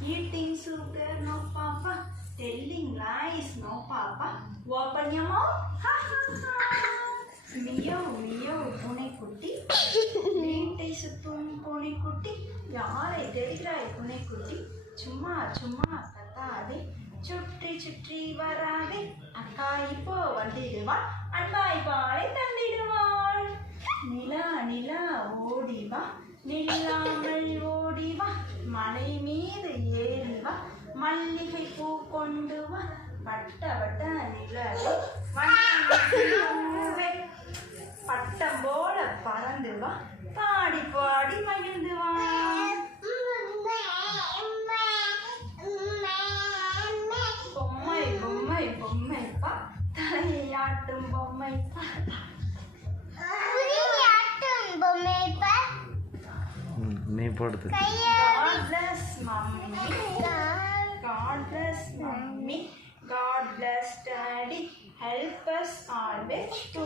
Eating sugar, no papa. Telling lies, no papa. Open your mouth. Ha ha ha. Mio, mio, பூனைக்குட்டி. வீட்டை சுத்தும் பூனைக்குட்டி. யாரை தேடுகிறாய் பூனைக்குட்டி? சும்மா சும்மா கத்தாதே. சுற்றி சுற்றி வராதே. அக்கா இப்போ வந்திடுவாள். அன்பாய் பாலை தந்திடுவாள். நிலா நிலா ஓடி வா. நில்லாமல் ஓடி வா. மலை மீது ஏறி வா. மல்லிகை பூ கொண்டு வா. வட்ட வட்ட நிலவே பட்டம் போல பறந்து வா. பாடி பாடி மகிழ்ந்து வா. பொம்மை பொம்மை பொம்மைப்பா தலையாட்டும் பொம்மைப்பா. நீ போடுது. God bless mommy. God bless mommy. God bless daddy. Help us always to